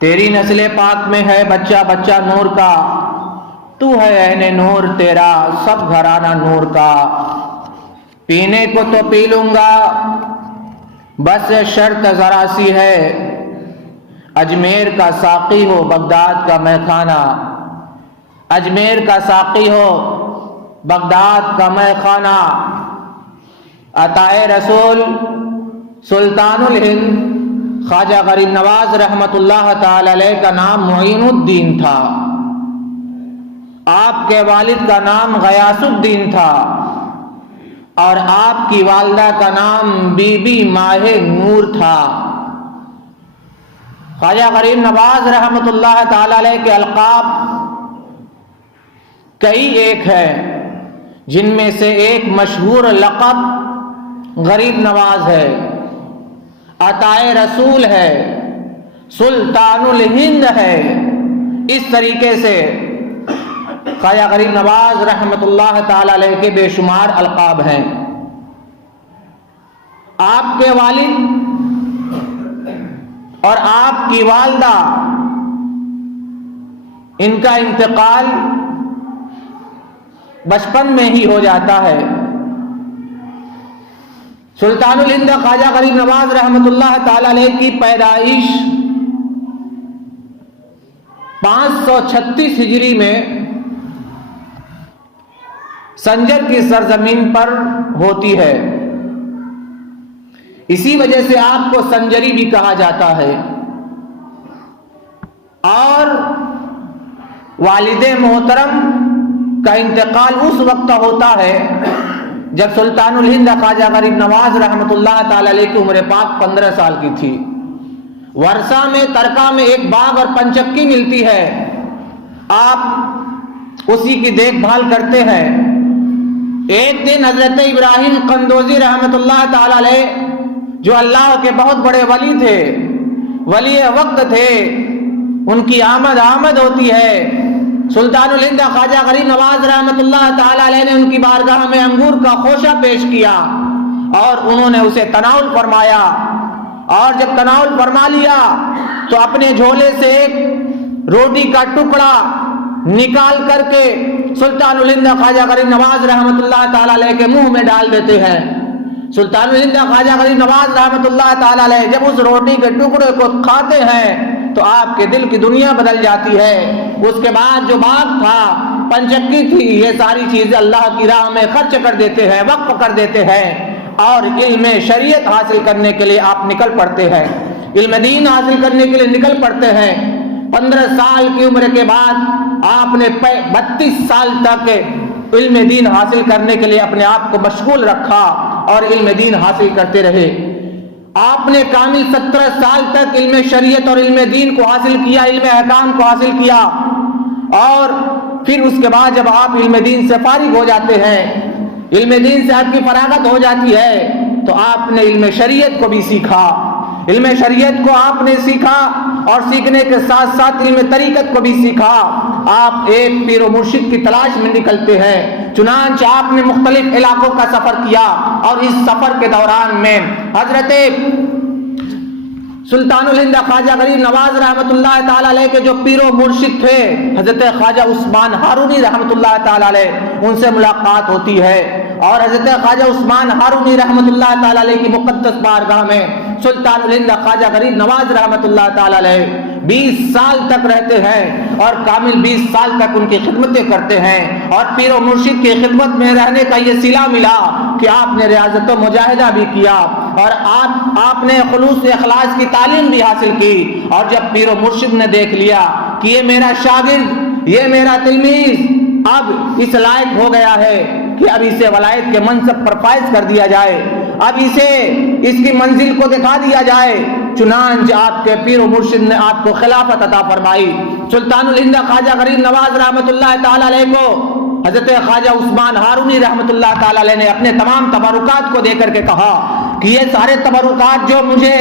تیری نسل پاک میں ہے بچہ بچہ نور کا، تو ہے عین نور تیرا سب گھرانہ نور کا۔ پینے کو تو پی لوں گا بس شرط ذرا سی ہے، اجمیر کا ساقی ہو بغداد کا میں خانہ، اجمیر کا ساقی ہو بغداد کا میں خانہ۔ عطائے رسول سلطان الہند خواجہ غریب نواز رحمۃ اللہ تعالی علیہ کا نام معین الدین تھا، آپ کے والد کا نام غیاث الدین تھا، اور آپ کی والدہ کا نام بی بی ماہ نور تھا۔ خواجہ غریب نواز رحمۃ اللہ تعالی علیہ کے القاب کئی ایک ہے، جن میں سے ایک مشہور لقب غریب نواز ہے، عطائے رسول ہے، سلطان الہند ہے۔ اس طریقے سے خواجہ غریب نواز رحمۃ اللہ تعالی علیہ کے بے شمار القاب ہیں۔ آپ کے والد اور آپ کی والدہ ان کا انتقال بچپن میں ہی ہو جاتا ہے۔ سلطان الہند خواجہ غریب نواز رحمۃ اللہ تعالی علیہ کی پیدائش 536 ہجری میں سنجر کی سرزمین پر ہوتی ہے، اسی وجہ سے آپ کو سنجری بھی کہا جاتا ہے۔ اور والد محترم کا انتقال اس وقت ہوتا ہے جب سلطان الہند خواجہ غریب نواز رحمۃ اللہ تعالی علیہ کی عمر پاک 15 سال کی تھی۔ ورثہ میں ترکہ میں ایک باغ اور پنچکی ملتی ہے، آپ اسی کی دیکھ بھال کرتے ہیں۔ ایک دن حضرت ابراہیم قندوزی رحمۃ اللہ تعالی علیہ جو اللہ کے بہت بڑے ولی تھے، ولی وقت تھے، ان کی آمد ہوتی ہے۔ سلطان الہند خواجہ غریب نواز رحمۃ اللہ تعالی علیہ نے ان کی بارگاہ میں انگور کا خوشہ پیش کیا اور انہوں نے اسے تناول فرمایا، اور جب تناول فرما لیا تو اپنے جھولے سے ایک روٹی کا ٹکڑا نکال کر کے سلطان الہند خواجہ غریب نواز رحمۃ اللہ تعالی علیہ کے منہ میں ڈال دیتے ہیں۔ سلطان الہند خواجہ غریب نواز رحمۃ اللہ تعالی علیہ جب اس روٹی کے ٹکڑے کو کھاتے ہیں تو آپ کے دل کی دنیا بدل جاتی ہے۔ اس کے بعد جو باغ تھا، پنچکی تھی، یہ ساری چیزیں اللہ کی راہ میں خرچ کر دیتے ہیں، وقف کر دیتے ہیں، اور علم شریعت حاصل کرنے کے لیے آپ نکل پڑتے ہیں، علم دین حاصل کرنے کے لیے نکل پڑتے ہیں۔ 15 سال کی عمر کے بعد آپ نے 32 سال تک علم دین حاصل کرنے کے لیے اپنے آپ کو مشغول رکھا اور علم دین حاصل کرتے رہے۔ آپ نے کامل 17 سال تک علم شریعت اور علم دین کو حاصل کیا، علم احکام کو حاصل کیا، اور پھر اس کے بعد جب آپ علم دین سے فارغ ہو جاتے ہیں، علم دین سے آپ کی فراغت ہو جاتی ہے، تو آپ نے علم شریعت کو بھی سیکھا۔ علم شریعت کو آپ نے سیکھا اور سیکھنے کے ساتھ ساتھ علم طریقت کو بھی سیکھا۔ آپ ایک پیر و مرشد کی تلاش میں نکلتے ہیں، چنانچہ آپ نے مختلف علاقوں کا سفر کیا، اور اس سفر کے دوران میں حضرت سلطان الہند خواجہ غریب نواز رحمۃ اللہ تعالی علیہ کے جو پیر و مرشد تھے حضرت خواجہ عثمان ہارونی رحمۃ اللہ تعالی علیہ، ان سے ملاقات ہوتی ہے، اور حضرت خواجہ عثمان ہارونی رحمۃ اللہ تعالی علیہ کی مقدس بارگاہ میں سلطان الہند خواجہ غریب نواز رحمۃ اللہ تعالی علیہ 20 سال تک رہتے ہیں، اور کامل 20 سال تک ان کی خدمتیں کرتے ہیں، اور پیر و مرشد کی خدمت میں رہنے کا یہ صلہ ملا کہ آپ نے ریاضت و مجاہدہ بھی کیا، اور آپ نے خلوص اخلاص کی تعلیم بھی حاصل کی۔ اور جب پیر و مرشد نے دیکھ لیا کہ یہ میرا شاگرد، یہ میرا تلمیذ اب اس لائق ہو گیا ہے کہ اب اسے ولایت کے منصب پر فائز کر دیا جائے، اب اسے اس کی منزل کو دکھا دیا جائے، چنانچہ آپ کے پیر و مرشد نے آپ کو خلافت عطا فرمائی۔ سلطان الہند خواجہ غریب نواز رحمۃ اللہ تعالی علیہ کو حضرت خواجہ عثمان ہارونی رحمۃ اللہ تعالی علیہ نے اپنے تمام تبرکات کو دے کر کے کہا کہ یہ سارے تبرکات جو مجھے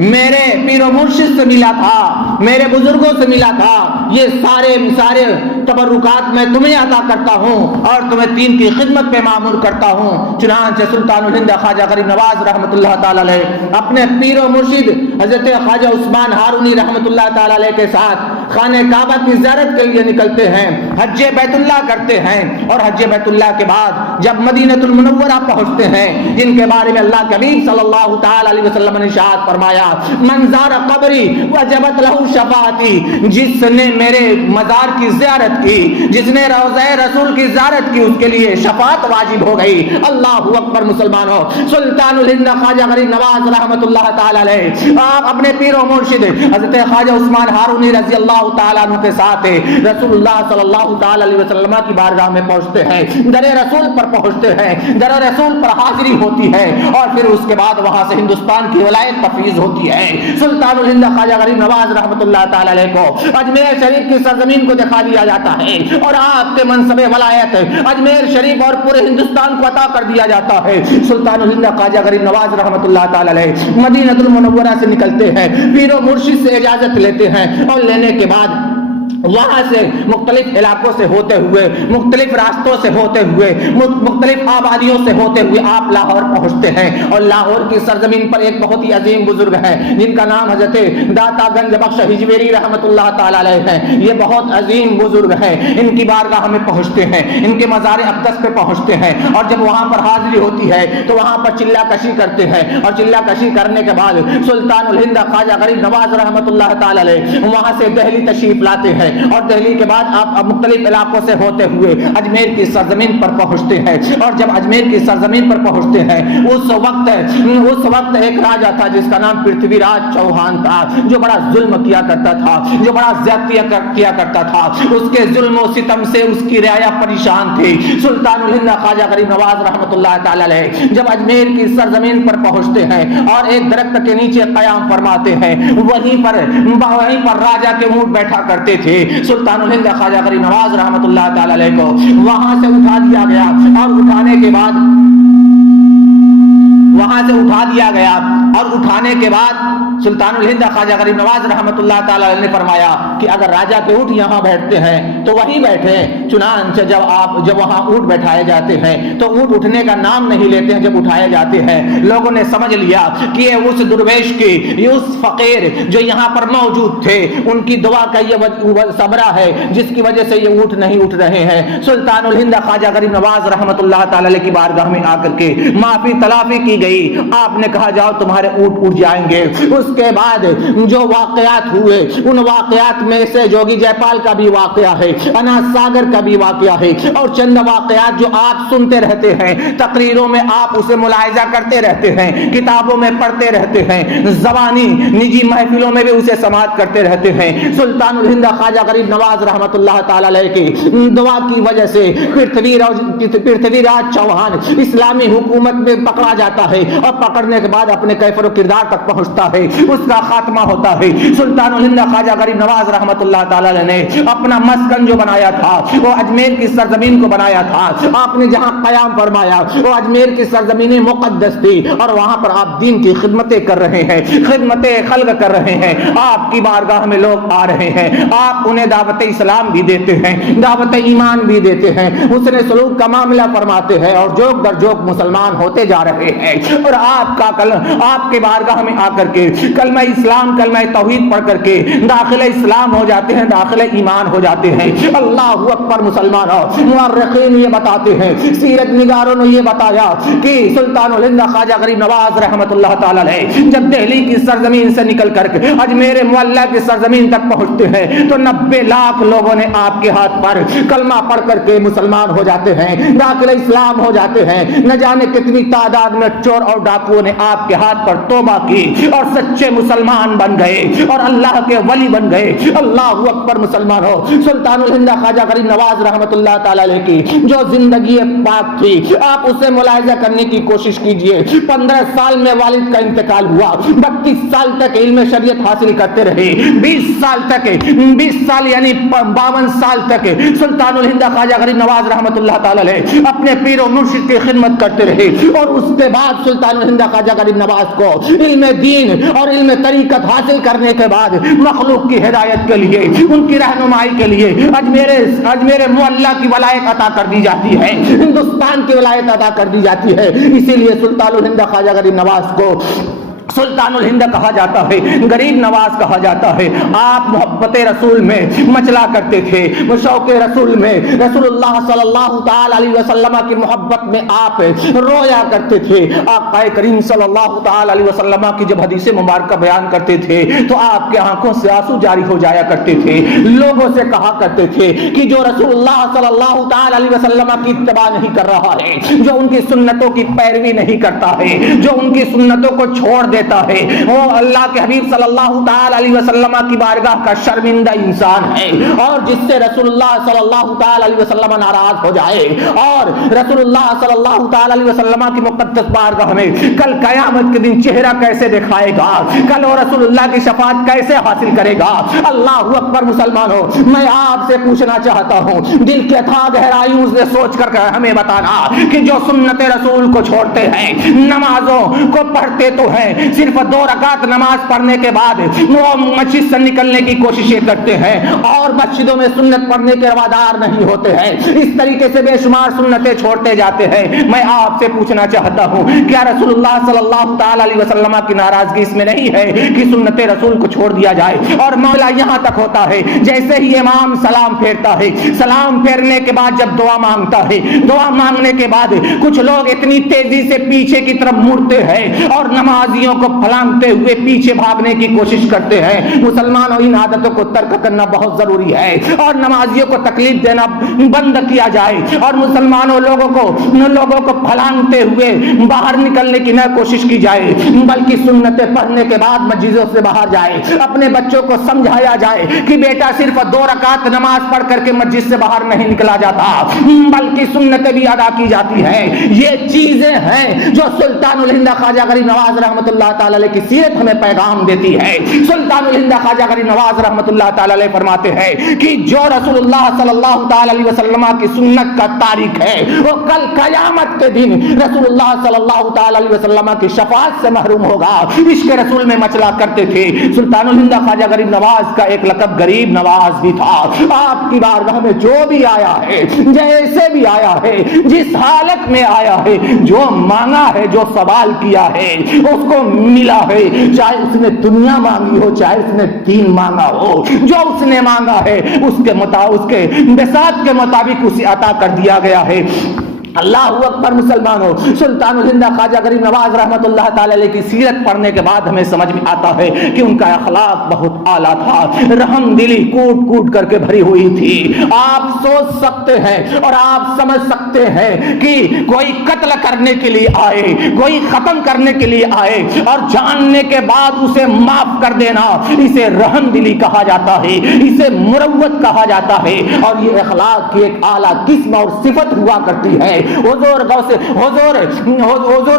میرے پیر و مرشد سے ملا تھا، میرے بزرگوں سے ملا تھا، یہ سارے تبرکات میں تمہیں عطا کرتا ہوں اور تمہیں دین کی خدمت پہ مامور کرتا ہوں۔ چنانچہ سلطان الہند خواجہ غریب نواز رحمۃ اللہ تعالی علیہ اپنے پیر و مرشد حضرت خواجہ عثمان ہارونی رحمۃ اللہ تعالی علیہ کے ساتھ خانہ کعبہ کی زیارت کے لیے نکلتے ہیں، حج بیت اللہ کرتے ہیں، اور حج بیت اللہ کے بعد جب مدینہ المنورہ پہنچتے ہیں، جن کے بارے میں اللہ کے حبیب صلی اللہ تعالی علیہ وسلم نے ارشاد فرمایا من زار قبری وجبت لہ شفاعتی، جس نے میرے مزار کی زیارت کی، جس نے روضہ رسول کی زیارت کی، اس کے لیے شفاعت واجب ہو گئی۔ اللہ اکبر مسلمانوں، سلطان الہند خواجہ غریب نواز رحمۃ اللہ تعالی علیہ آپ اپنے پیر و مرشد حضرت خواجہ عثمان ہارونی رضی اللہ تعالیٰ عنہ کے ساتھ رسول اللہ صلی اللہ تعالی علیہ وسلم کی بارگاہ میں پہنچتے ہیں، در رسول پر پہنچتے ہیں، در رسول پر حاضری ہوتی ہے، اور پھر اس کے بعد وہاں سے ہندوستان کی ولایت تفویض ہوتی ہے۔ سلطان الہند خواجہ غریب نواز رحمۃ اللہ تعالی علیہ کو اجمیر شریف کی سرزمین کو دکھا دیا جاتا ہے، اور آپ کے منصب ولایت اجمیر شریف اور پورے ہندوستان کو عطا کر دیا جاتا ہے۔ سلطان الہند خواجہ غریب نواز رحمۃ اللہ تعالی علیہ مدینہ المنورہ سے نکلتے ہیں، پیر و مرشد سے اجازت لیتے ہیں، اور لینے کے بعد وہاں سے مختلف علاقوں سے ہوتے ہوئے، مختلف راستوں سے ہوتے ہوئے، مختلف آبادیوں سے ہوتے ہوئے آپ لاہور پہنچتے ہیں، اور لاہور کی سرزمین پر ایک بہت ہی عظیم بزرگ ہے جن کا نام حضرت داتا گنج بخش ہجویری رحمۃ اللہ تعالی علیہ ہے۔ یہ بہت عظیم بزرگ ہے، ان کی بارگاہ میں پہنچتے ہیں، ان کے مزار اقدس پہ پہنچتے ہیں، اور جب وہاں پر حاضری ہوتی ہے تو وہاں پر چلہ کشی کرتے ہیں، اور چلہ کشی کرنے کے بعد سلطان الہند خواجہ غریب نواز رحمۃ اللہ تعالی علیہ وہاں سے دہلی تشریف لاتے ہیں، اور دہلی کے بعد آپ مختلف علاقوں سے ہوتے ہوئے اجمیر کی سرزمین پر پہنچتے ہیں، اور جب اجمیر کی سرزمین پر پہنچتے ہیں اس وقت ایک راجا تھا جس کا نام پرتھوی راج چوہان تھا، جو بڑا ظلم کیا کرتا تھا، جو بڑا زیادتیاں کیا کرتا تھا، اس کے ظلم و ستم سے اس کی رعایا پریشان تھی۔ سلطان الہند خواجہ غریب نواز رحمۃ اللہ تعالی علیہ جب اجمیر کی سرزمین پر پہنچتے ہیں اور ایک درخت کے نیچے قیام فرماتے ہیں، وہیں پر راجا کے اونٹ بیٹھا کرتے تھے۔ سلطان الہند خواجہ غریب نواز رحمۃ اللہ تعالی علیہ کو وہاں سے اٹھا دیا گیا، اور اٹھانے کے بعد سلطان الہند خواجہ غریب نواز رحمۃ اللہ تعالی علیہ نے فرمایا کہ اگر راجا کے اونٹ یہاں بیٹھتے ہیں تو وہیں بیٹھے۔ چنانچہ جب وہاں اونٹ بیٹھائے جاتے ہیں تو اونٹ اٹھنے کا نام نہیں لیتے ہیں، جب اٹھائے جاتے ہیں لوگوں نے سمجھ لیا کہ یہ اس درویش کی، یہ اس فقیر جو یہاں پر موجود تھے، ان کی دعا کا یہ صبرہ ہے جس کی وجہ سے یہ اونٹ نہیں اٹھ رہے ہیں۔ سلطان الہند خواجہ غریب نواز رحمۃ اللہ تعالی علیہ کی بارگاہ میں آ کر کے معافی تلافی کی گئی، آپ نے کہا جاؤ تمہارے اونٹ اٹھ جائیں گے۔ اس کے بعد جو واقعات ہوئے ان واقعات میں سے جوگی جے پال کا بھی واقعہ ہے، انا ساگر کا بھی واقعہ ہے، اور چند واقعات جو آپ سنتے رہتے ہیں، تقریروں میں آپ اسے ملاحظہ کرتے رہتے ہیں، کتابوں میں پڑھتے رہتے ہیں، زبانی نجی محفلوں میں بھی اسے سماعت کرتے رہتے ہیں۔ سلطان الہند خواجہ غریب نواز رحمۃ اللہ تعالی علیہ کی دعا کی وجہ سے پرتھوی راج چوہان اسلامی حکومت میں پکڑا جاتا ہے، اور پکڑنے کے بعد اپنے کیفر و کردار تک پہنچتا ہے، اس کا خاتمہ ہوتا ہے۔ سلطان الہند خواجہ غریب نواز رحمۃ اللہ تعالی علیہ نے اپنا مسکن جو بنایا تھا وہ اجمیر کی سرزمین کو بنایا تھا، آپ نے جہاں قیام فرمایا وہ اجمیر کی سرزمین مقدس تھی، اور وہاں پر آپ دین کی خدمتیں کر رہے ہیں، خدمتیں خلق کر رہے ہیں، آپ کی بارگاہ میں لوگ آ رہے ہیں، آپ انہیں دعوت اسلام بھی دیتے ہیں، دعوت ایمان بھی دیتے ہیں، حسن سلوک کا معاملہ فرماتے ہیں، اور جوک در جوک مسلمان ہوتے جا رہے ہیں، اور آپ کے بارگاہ میں آ کر کے کلمہ اسلام کلمہ توحید پڑھ کر کے داخل اسلام ہو جاتے ہیں، داخل ایمان ہو جاتے ہیں۔ اللہ اکبر مسلمانوں، مورخین یہ بتاتے ہیں، سیرت نگاروں نے یہ بتایا کہ سلطان الہند خواجہ غریب نواز رحمۃ اللہ تعالی علیہ جب دہلی کی سرزمین سے نکل کر کے اجمیر معلیٰ کی سرزمین تک پہنچتے ہیں تو 90 لاکھ لوگوں نے آپ کے ہاتھ پر کلمہ پڑھ کر کے مسلمان ہو جاتے ہیں، داخل اسلام ہو جاتے ہیں۔ نہ جانے کتنی تعداد میں چور اور ڈاکوؤں نے آپ کے ہاتھ پر توبہ کی اور سچے مسلمان بن گئے اور اللہ کے ولی بن گئے۔ اللہ اکبر مسلمانوں، سلطان الہند خواجہ غریب نواز رحمۃ اللہ تعالی علیہ کی جو زندگی پاک تھی آپ اسے ملاحظہ کرنے کی کوشش کیجئے۔ 15 سال میں والد کا انتقال ہوا، 32 سال تک علم شریعت حاصل کرتے رہے، 20 سال یعنی 52 سال تک سلطان الہند خواجہ غریب نواز رحمۃ اللہ تعالی علیہ اپنے پیر و مرشد کی خدمت کرتے رہے، اور اس کے بعد سلطان الہند خواجہ غریب نواز کو علم دین اور علم طریقت حاصل کرنے کے بعد مخلوق کی ہدایت کے لیے، ان کی رہنمائی کے لیے اجمیر معلیٰ کی ولایت عطا کر دی جاتی ہے، ہندوستان کی ولایت عطا کر دی جاتی ہے۔ اسی لیے سلطان الہند خواجہ غریب نواز کو سلطان الہند کہا جاتا ہے، غریب نواز کہا جاتا ہے۔ آپ محبت رسول میں مچلا کرتے تھے، شوق رسول میں، رسول اللہ صلی اللہ تعالی علیہ وسلم کی محبت میں آپ رویا کرتے تھے۔ آقا کریم صلی اللہ تعالی علیہ وسلم کی جب حدیث مبارکہ بیان کرتے تھے تو آپ کے آنکھوں سے آنسو جاری ہو جایا کرتے تھے۔ لوگوں سے کہا کرتے تھے کہ جو رسول اللہ صلی اللہ تعالی علیہ وسلم کی اتباع نہیں کر رہا ہے، جو ان کی سنتوں کی پیروی نہیں کرتا ہے، جو ان کی سنتوں کو چھوڑ دیتا ہے، وہ اللہ کے حبیب صلی اللہ تعالی علیہ وسلم کی بارگاہ کا شرمندہ انسان ہے، اور جس سے رسول اللہ صلی اللہ تعالی علیہ وسلم ناراض ہو جائے اور رسول اللہ صلی اللہ تعالی علیہ وسلم کی مقدس بارگاہ میں کل قیامت کے دن چہرہ کیسے دکھائے گا، کل وہ رسول اللہ کی شفاعت کیسے حاصل کرے گا۔ اللہ اکبر مسلمانوں، میں آپ سے پوچھنا چاہتا ہوں، دل کے تھا گہرائیوں سے سوچ کر ہمیں بتانا کہ جو سنت رسول کو چھوڑتے ہیں، نمازوں کو پڑھتے تو ہیں، صرف 2 رکعت نماز پڑھنے کے بعد وہ مسجد سے نکلنے کی کوششیں کرتے ہیں اور مسجدوں میں سنت پڑھنے کے روادار نہیں ہوتے ہیں، اس طریقے سے بے شمار سنتیں چھوڑتے جاتے ہیں۔ میں آپ سے پوچھنا چاہتا ہوں، کیا رسول اللہ صلی اللہ تعالی علیہ وسلم کی ناراضگی اس میں نہیں ہے کہ سنت رسول کو چھوڑ دیا جائے؟ اور مولا یہاں تک ہوتا ہے جیسے ہی امام سلام پھیرتا ہے، سلام پھیرنے کے بعد جب دعا مانگتا ہے، دعا مانگنے کے بعد کچھ لوگ اتنی تیزی سے پیچھے کی طرف مڑتے ہیں اور نمازیوں کو پھلانگتے ہوئے پیچھے بھاگنے کی کوشش کرتے ہیں۔ مسلمانوں، ان عادتوں کو ترک کرنا بہت ضروری ہے اور نمازیوں کو تکلیف دینا بند کیا جائے، اور مسلمانوں لوگوں کو پھلانگتے ہوئے باہر نکلنے کی نہ کوشش کی جائے، بلکہ سنتیں پڑھنے کے بعد مسجدوں سے باہر جائے۔ اپنے بچوں کو سمجھایا جائے کہ بیٹا صرف 2 رکعت نماز پڑھ کر کے مسجد سے باہر نہیں نکلا جاتا، بلکہ سنتیں بھی ادا کی جاتی ہیں۔ یہ چیزیں ہیں جو سلطان الہند خواجہ غریب نواز رحمۃ اللہ تعالی علیہ کی سیرت ہمیں پیغام دیتی ہے۔ سلطان الہند خواجہ غریب نواز رحمۃ اللہ تعالی علیہ فرماتے ہیں کہ جو رسول اللہ صلی اللہ تعالی علیہ وسلم کی سنت کا تارک ہے، وہ کل قیامت کے دن رسول اللہ صلی اللہ تعالی علیہ وسلم کی شفاعت سے محروم ہوگا۔ عشق رسول میں مچلا کرتے تھے۔ سلطان الہند خواجہ غریب نواز کا ایک لقب غریب نواز بھی تھا۔ آپ کی بارگاہ میں جو بھی آیا ہے، جیسے بھی آیا ہے، جس حالت میں آیا ہے، جو مانگا ہے، جو سوال کیا ہے، اس کو ملا ہے، چاہے اس نے دنیا مانگی ہو، چاہے اس نے دین مانگا ہو، جو اس نے مانگا ہے اس کے بساط کے مطابق اسے عطا کر دیا گیا ہے۔ اللہ اکبر مسلمانوں، سلطان الہند خواجہ غریب نواز رحمۃ اللہ تعالی علیہ کی سیرت پڑھنے کے بعد ہمیں سمجھ میں آتا ہے کہ ان کا اخلاق بہت اعلیٰ تھا، رحم دلی کوٹ کوٹ کر کے بھری ہوئی تھی۔ آپ سوچ سکتے ہیں اور آپ سمجھ سکتے ہیں کہ کوئی قتل کرنے کے لیے آئے، کوئی ختم کرنے کے لیے آئے اور جاننے کے بعد اسے معاف کر دینا، اسے رحم دلی کہا جاتا ہے، اسے مروت کہا جاتا ہے، اور یہ اخلاق کی ایک اعلیٰ قسم اور صفت ہوا کرتی ہے۔ حضور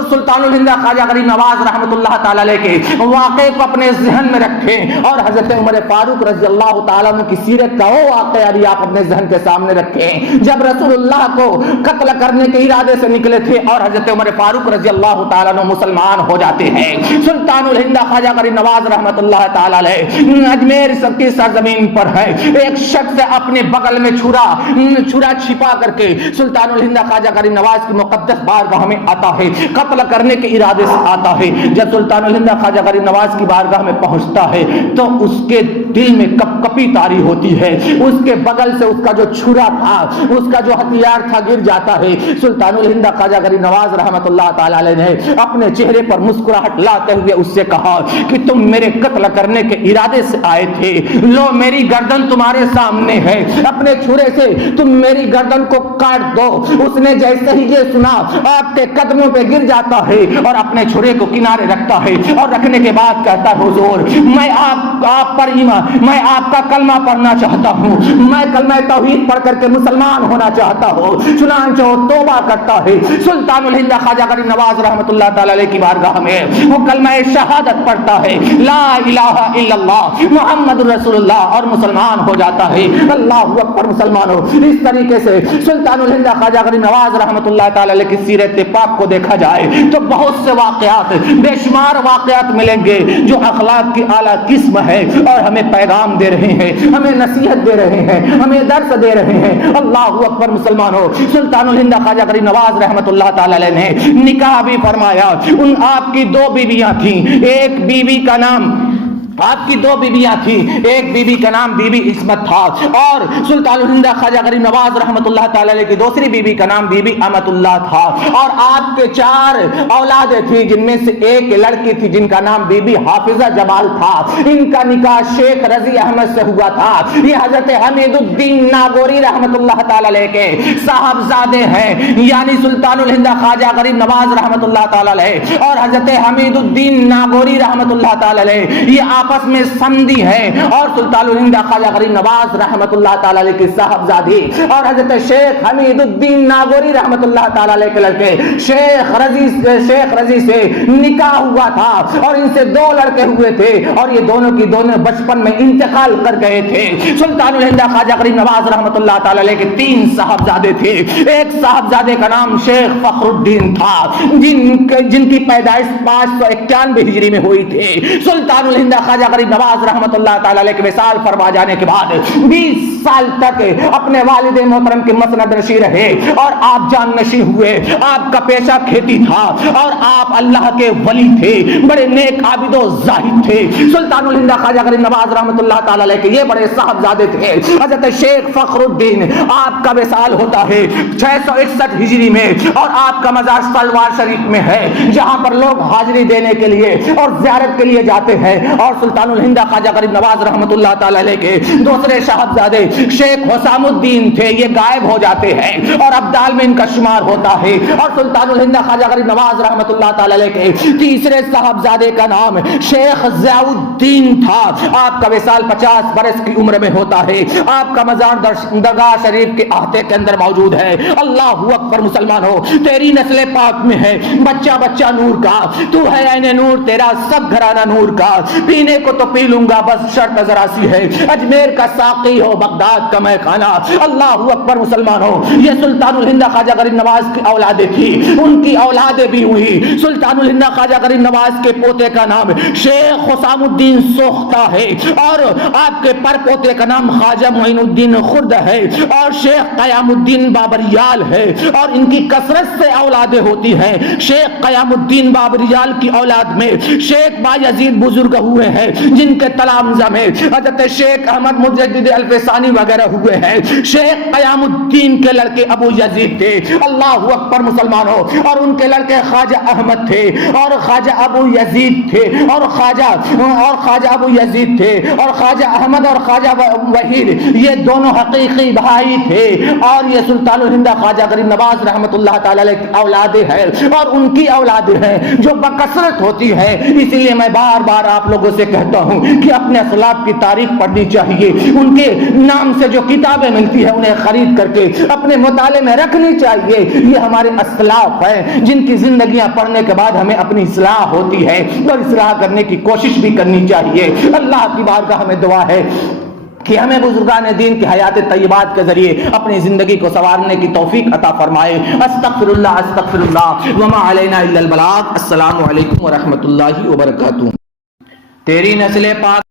سلطان الہند خواجہ غریب نواز رحمۃ اللہ تعالی علیہ کے واقعے کو اپنے ذہن میں رکھیں اور حضرت عمر فاروق رضی اللہ تعالیٰ عنہ کی سیرت کا وہ واقعہ بھی آپ اپنے ذہن کے سامنے رکھیں جب رسول اللہ کو قتل کرنے کے ارادے سے نکلے تھے اور حضرت عمر فاروق رضی اللہ تعالیٰ عنہ مسلمان ہو جاتے ہیں۔ سلطان الہند خواجہ غریب نواز رحمۃ اللہ تعالی علیہ اجمیر سب کی سرزمین پر ہے، ایک شخص اپنے بغل میں چھرا چھپا کر کے سلطان الہند خواجہ غریب نواز کی مقدس بارگاہ میں آتا ہے، قتل کرنے کے ارادے سے آتا ہے۔ جب سلطان الہند خواجہ غریب نواز کی بارگاہ میں پہنچتا ہے تو اس کے دل میں کپ کپی طاری ہوتی ہے، اس کے بغل سے اس کا جو چھرا تھا، اس کا جو ہتھیار تھا گر جاتا ہے۔ سلطان الہند خواجہ غریب نواز رحمۃ اللہ تعالی علیہ نے اپنے چہرے پر مسکراہٹ لاتے ہوئے اس سے کہا کہ تم میرے قتل کرنے کے ارادے سے آئے تھے، لو میری گردن تمہارے سامنے ہے، اپنے چھرے سے تم میری گردن کو کاٹ دو۔ اس نے جیسے ہی یہ سنا آپ کے قدموں پہ گر جاتا ہے اور اپنے چھرے کو کنارے رکھتا ہے اور رکھنے کے بعد کہتا ہے حضور میں آپ پر ایمان، میں آپ کا کلمہ پڑھنا چاہتا ہوں، میں کلمہ توحید پڑھ کر کے مسلمان ہونا چاہتا ہوں۔ چنانچہ وہ توبہ کرتا ہے۔ سلطان الہند خواجہ غریب نواز رحمۃ اللہ تعالی علیہ کی بارگاہ میں وہ کلمہ شہادت پڑھتا ہے، لا الہ الا اللہ محمد رسول اللہ، اور مسلمان ہو جاتا ہے۔ اللہ اکبر مسلمانوں، اس طریقے سے سلطان الہند خواجہ غریب نواز نواز رحمۃ اللہ تعالی علیہ کی سیرت پاک کو دیکھا جائے تو بہت سے واقعات، بے شمار واقعات ملیں گے جو اخلاق کی اعلیٰ قسم ہے اور ہمیں پیغام دے رہے ہیں، ہمیں نصیحت دے رہے ہیں، ہمیں درس دے رہے ہیں۔ اللہ اکبر مسلمانوں، سلطان الہند خواجہ غریب نواز رحمۃ اللہ تعالی علیہ نے نکاح بھی فرمایا۔ ان آپ کی 2 بیویاں تھیں، ایک بیوی کا نام، آپ کی 2 بیویاں تھیں، ایک بیوی کا نام بی بی عصمت تھا اور سلطان الہند خواجہ غریب نواز رحمۃ اللہ تعالی علیہ کی دوسری بیوی کا نام بی بی امت اللہ تھا، اور آپ کے 4 اولادیں تھیں جن میں سے ایک لڑکی تھی جن کا نام بی بی حافظہ جمال تھا۔ ان کا نکاح شیخ رضی احمد سے ہوا تھا۔ یہ حضرت حمید الدین ناگوری رحمۃ اللہ تعالی علیہ کے صاحبزادے ہیں، یعنی سلطان الہند خواجہ غریب نواز رحمۃ اللہ تعالی علیہ اور حضرت حمید الدین ناگوری رحمۃ اللہ تعالی علیہ یہ آپس میں سندھی ہے، اور سلطان الہند خواجہ غریب نواز رحمۃ اللہ تعالی علیہ کی صاحبزادی اور حضرت شیخ حمید الدین ناگوری رحمۃ اللہ تعالی علیہ کے لڑکے شیخ رضی سے نکاح ہوا تھا، اور ان سے 2 لڑکے ہوئے تھے، اور یہ دونوں کی دونوں بچپن میں انتقال کر گئے تھے۔ سلطان الہند خواجہ غریب نواز رحمۃ اللہ تعالی علیہ کے 3 صاحبزادے تھے۔ ایک صاحبزادے کا نام شیخ فخر الدین تھا جن کی پیدائش 591 ہجری میں ہوئی تھی۔ سلطان الہند خواجہ غریب نواز رحمۃ اللہ تعالی علیہ کے وصال فرما جانے کے بعد 20 سال تک اپنے والد محترم کے مسند نشین رہے اور آپ جان نشین ہوئے۔ آپ کا پیشہ کھیتی تھا اور آپ اللہ کے ولی تھے، بڑے نیک عابد و زاہد تھے۔ سلطان الہند خواجہ غریب نواز رحمۃ اللہ تعالی علیہ کے یہ بڑے صاحبزادے تھے۔ حضرت شیخ فخر الدین، آپ کا وصال ہوتا ہے 661 ہجری میں، اور آپ کا مزار سلوار شریف میں ہے جہاں پر لوگ حاضری دینے کے لیے اور زیارت کے لیے جاتے ہیں۔ اور سلطان الہند خواجہ غریب نواز رحمۃ اللہ تعالی علیہ کے دوسرے صاحبزادے شیخ حسام الدین تھے، یہ غائب ہو جاتے ہیں اور ابدال میں ان کا شمار ہوتا ہے۔ اور سلطان الہند خواجہ غریب نواز رحمۃ اللہ تعالی علیہ کے تیسرے صاحبزادے کا نام شیخ ضیاء الدین تھا۔ آپ کا وصال 50 برس کی عمر میں ہوتا ہے۔ آپ کا مزار درگاہ شریف کے احاطے کے اندر موجود ہے۔ اللہ اکبر مسلمانوں، تیری نسل پاک میں ہے بچہ بچہ نور کا، تو ہے عین نور، تیرا سب گھرانہ نور کا، پینے کو تو پی لوں گا بس شرط ذرا سی ہے، اجمیر کا ساقی ہو بغداد کا میں خانہ۔ اللہ اکبر مسلمانوں، یہ سلطان الہند خواجہ غریب نواز کی اولادیں تھی، ان کی اولادیں بھی ہوئی۔ سلطان الہند خواجہ غریب نواز کے پوتے کا نام شیخ حسام الدین سوختہ ہے، اور آپ کے پر پوتے کا نام خواجہ معین الدین خرد ہے، اور شیخ قیام الدین بابریال ہے، اور ان کی کثرت سے اولادیں ہوتی ہیں۔ شیخ قیام الدین بابریال کی اولاد میں شیخ بایزید بزرگ ہوئے ہیں جن کے تلامذہ میں حضرت شیخ احمد مجدد الفسانی وغیرہ ہوئے ہیں۔ شیخ قیام الدین کے لڑکے ابو یزید تھے، اللہ اکبر مسلمانوں، اور ان کے لڑکے خواجہ احمد تھے، اور خواجہ ابو یزید تھے، اور خواجہ ابو یزید تھے، اور خواجہ احمد اور خواجہ وحید یہ دونوں حقیقی بھائی تھے، اور یہ سلطان الہند خواجہ غریب نواز رحمۃ اللہ تعالی علیہ کی اولادیں ہیں، اور ان کی اولادیں ہیں جو بکثرت ہوتی ہے۔ اسی لیے میں بار بار آپ لوگوں سے کہتا ہوں کہ اپنے اسلاف کی تاریخ پڑھنی چاہیے، ان کے نام سے جو کتابیں ملتی ہیں انہیں خرید کر کے اپنے مطالعے میں رکھنی چاہیے۔ یہ ہمارے اسلاف ہیں جن کی زندگیاں پڑھنے کے بعد ہمیں اپنی اصلاح ہوتی ہے، اور اصلاح کرنے کی کوشش بھی کرنی چاہیے۔ اللہ کی بارگاہ میں دعا ہے کہ ہمیں بزرگان دین کی حیات طیبات کے ذریعے اپنی زندگی کو سنوارنے کی توفیق عطا فرمائے۔ استغفر اللہ وما علینا الا البلاغ۔ السلام علیکم ورحمۃ اللہ وبرکاتہ۔ تیری نسل پاک